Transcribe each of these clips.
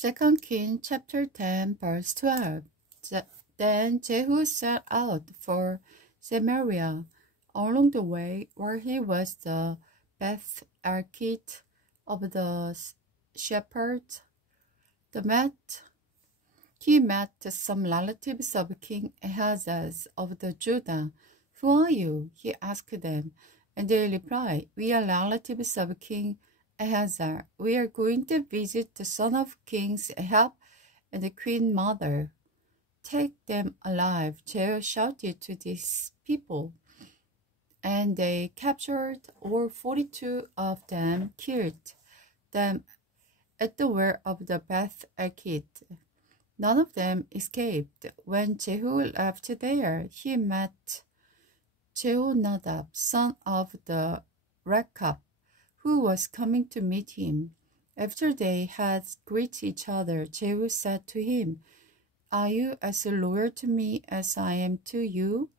2 Kings chapter 10 verse 12. Then Jehu set out for Samaria. Along the way, where he was the Beth Archit of the shepherds, he met some relatives of King Ahaz of the Judah. "Who are you?" he asked them. And they replied, "We are relatives of King Ahaz. We are going to visit the son of King Ahab and the queen mother." "Take them alive," Jehu shouted to these people. And they captured all 42 of them, killed them at the well of the Beth Archit. None of them escaped. When Jehu left there, he met Jehonadab, son of the Rechab, who was coming to meet him. After they had greeted each other, Jehu said to him, "Are you as loyal to me as I am to you?"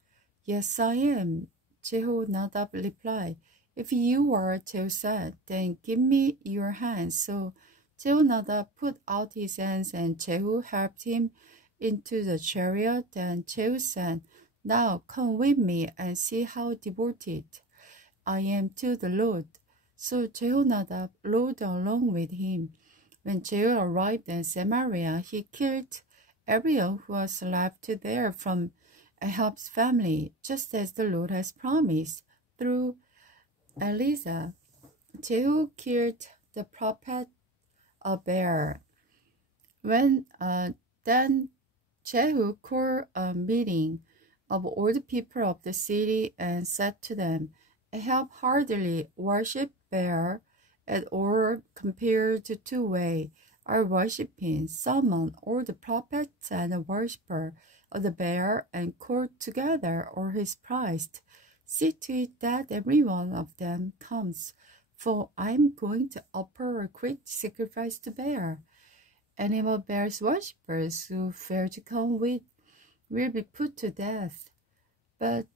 "Yes, I am," Jehonadab replied. "If you are," Jehu said, "then give me your hands." So Jehonadab put out his hands, and Jehu helped him into the chariot. Then Jehu said, "Now come with me and see how devoted I am to the Lord." So Jehonadab rode along with him. When Jehu arrived in Samaria, he killed everyone who was left there from Ahab's family, just as the Lord has promised through Elijah. Jehu killed the prophet Baal. Then Jehu called a meeting of all the people of the city and said to them, "Ahab hardly worshipped Baal at all compared to the way I worshiping. Summon all the prophets and worshippers of the Baal and call together all his priests. See to it that every one of them comes, for I am going to offer a great sacrifice to Baal. Any of Baal's worshippers who fail to come with will be put to death." But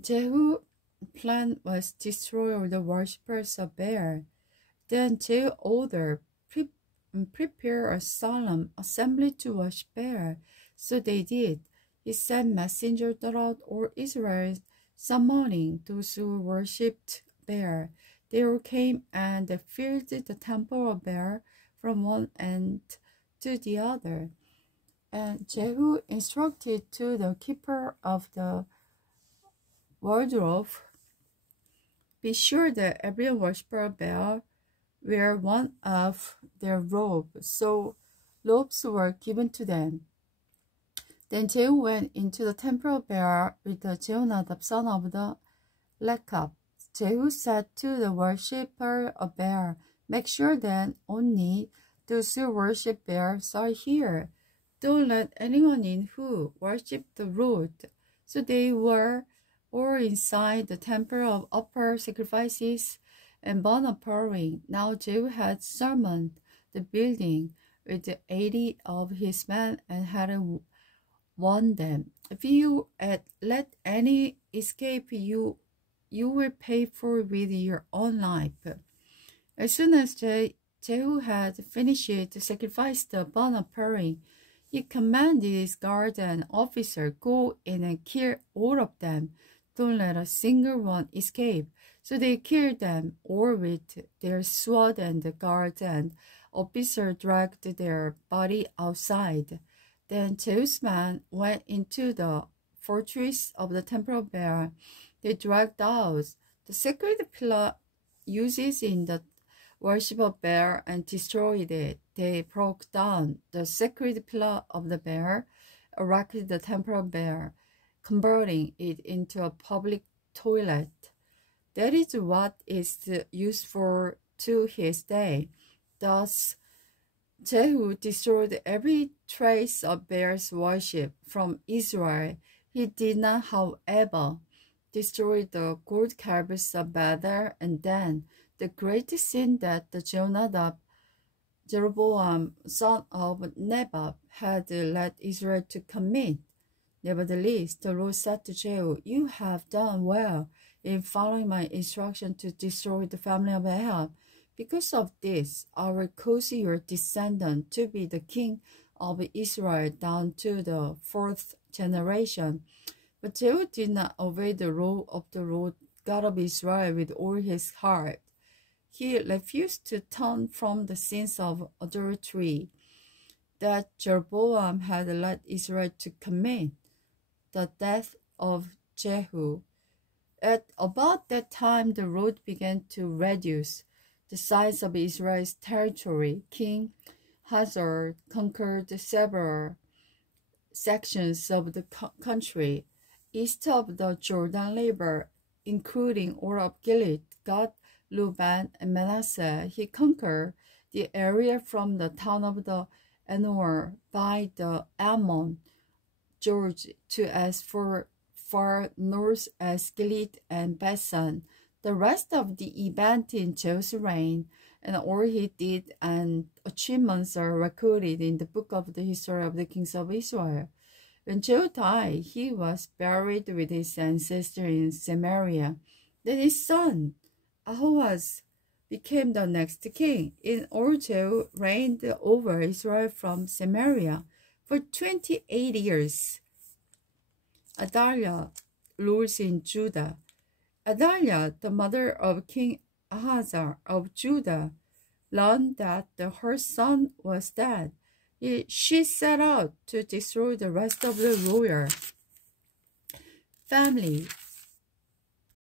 Jehu's plan was to destroy all the worshippers of Baal. Then Jehu ordered, "Prepare a solemn assembly to worship Baal." So they did. He sent messengers throughout all Israel, summoning those who worshipped Baal. They all came and filled the temple of Baal from one end to the other. And Jehu instructed to the keeper of the wardrobe, "Be sure that every worshiper of Baal wear one of their robes." So robes were given to them. Then Jehu went into the temple of Baal with the Jehonadab, son of the Rechab. Jehu said to the worshipper of Baal, "Make sure that only those who worship Baal are here. Don't let anyone in who worship the Lord." So they were all inside the temple of upper sacrifices and burnt offering. Now Jehu had summoned the building with 80 of his men and had warned them, "If you let any escape, you will pay for it with your own life." As soon as Jehu had finished to sacrifice the burnt offering, he commanded his guard and officer, "Go in and kill all of them. Don't let a single one escape." So they killed them all with their sword, and the guards and officer dragged their body outside. Then Jehu's men went into the fortress of the temple of Baal. They dragged out the sacred pillar used in the worship of Baal and destroyed it. They broke down the sacred pillar of the Baal, erected the temple of Baal, converting it into a public toilet. That is what is used for to his day. Thus, Jehu destroyed every trace of Baal's worship from Israel. He did not, however, destroy the gold calves of Bethel and Dan, the great sin that the Jeroboam, son of Nebat, had led Israel to commit. Nevertheless, the Lord said to Jehu, "You have done well in following my instruction to destroy the family of Ahab, Because of this, I will cause your descendant to be the king of Israel down to the fourth generation. But Jehu did not obey the law of the Lord God of Israel with all his heart. He refused to turn from the sins of adultery that Jeroboam had led Israel to commit. The death of Jehu. At about that time, the Lord began to reduce the size of Israel's territory. King Hazar conquered several sections of the country east of the Jordan River, including all of Gilead, Gad, Reuben, and Manasseh. He conquered the area from the town of the Enor by the Ammon George to as far north as Gilead and Bashan. The rest of the event in Jehu's reign and all he did and achievements are recorded in the book of the history of the kings of Israel. When Jehu died, he was buried with his ancestor in Samaria. Then his son, Ahaz, became the next king. In all, Jehu reigned over Israel from Samaria for 28 years. Athaliah rules in Judah. Athaliah, the mother of King Ahaziah of Judah, learned that her son was dead. She set out to destroy the rest of the royal family